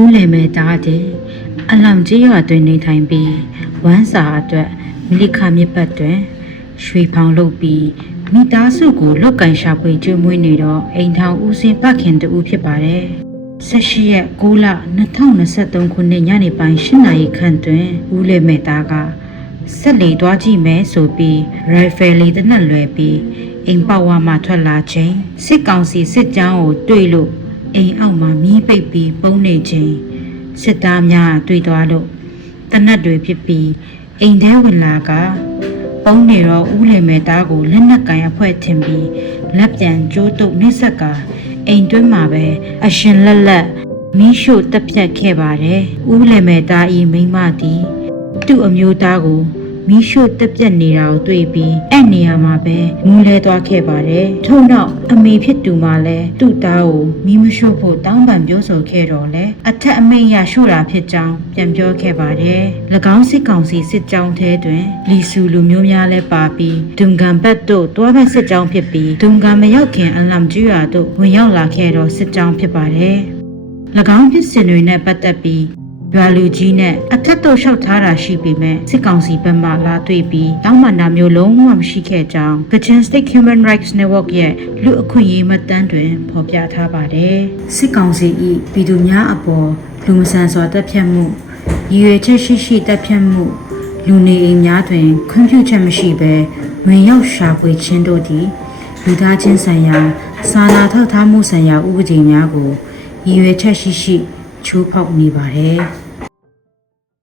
ဦးလင်မဲသားတဲ့အလောင်ကြီးရွာတွင်နေထိုင်ပြီးဝမ်းစာအတွက်မိလိခမြစ်ပတ်တွင် ရွှေဖောင်လုပ်ပြီးမိသားစုကိုလွတ်ကန်ရှာဖွေကျွေးမွေးနေတော့အိမ်ထောင်ဦးစင်ပခင်တူဖြစ်ပါတယ်18ရက်6လ2023ခုနှစ်ညနေပိုင်း8နာရီခန့်တွင်ဦးလင်မဲသားကဆက်လေသွားကြည့်မယ်ဆိုပြီးရိုင်ဖယ်လီတနက်လွယ်ပြီးအိမ်ပေါဝါမှထွက်လာချိန်စစ်ကောင်စီစစ်ကြောင်းကိုတွေ့လို့ အိမ်အောက်မှာမီးပိတ်ပြီးပုံနေခြင်းစစ်သားများတွေ့သွားလို့တနတ်တွေဖြစ်ပြီးအိမ်ထဲဝင်လာကပုံနေတော့ဦးလင်မဲ့သားကိုလက်နက်ကင်အဖွဲထင်ပြီးလက်ပြန်ကျိုးတုပ်နှိမ့်ဆက်ကအိမ်တွင်းမှာပဲအရှင်လက်လက်မီးရှို့တက်ပြတ်ခဲ့ပါတယ်ဦးလင်မဲ့သားဤမိန်းမသည်သူ့အမျိုးသားကို မီးရှို့တက်ပြတ်နေတာကိုတွေ့ပြီးအဲ့နေရာမှာပဲမူးလဲသွားခဲ့ပါတယ်ထို့နောက်အမေဖြစ်သူမှလည်းသူ့သားကိုမီးမရှို့ဖို့တောင်းပန်ပြောဆိုခဲ့တော့လဲအထက်အမိန့်ရရှို့တာဖြစ်ကြောင်းပြန်ပြောခဲ့ပါတယ်၎င်းစစ်ကောင်စီစစ်ကြောင်းထဲတွင်လီဆူလူမျိုးများလည်းပါပြီးဒုံကန်ဘတ်တို့တွားဘက်စစ်ကြောင်းဖြစ်ပြီးဒုံကန်မရောက်ခင်အလမ်ကျူရာတို့ဝင်ရောက်လာခဲ့တော့စစ်ကြောင်းဖြစ်ပါတယ်၎င်းဖြစ်စဉ်တွေနဲ့ပတ်သက်ပြီး ရွာလူကြီးနဲ့အထက်တို့လျှောက်ထားတာရှိပေမဲ့စစ်ကောင်စီဘက်မှလာတွေ့ပြီးတောင်းပန်တာမျိုးလုံးဝမရှိခဲ့ကြောင်း Kachin State Human Rights Network ရဲ့လူအခွင့်အရေးမှတ်တမ်းတွင်ဖော်ပြထားပါတယ်။စစ်ကောင်စီ၏ပြည်သူများအပေါ်လူမဆန်စွာတပ်ဖြတ်မှုရည်ရွယ်ချက်ရှိရှိတပ်ဖြတ်မှုလူနေအိမ်များတွင်ခွင့်ပြုချက်မရှိဘဲဝင်ရောက်ရှာဖွေခြင်းတို့သည်လူသားချင်းဆိုင်ရာစာနာထောက်ထားမှုဆိုင်ရာဥပဒေများကိုရည်ရွယ်ချက်ရှိရှိ ချိုးဖောက်နေပါတယ်။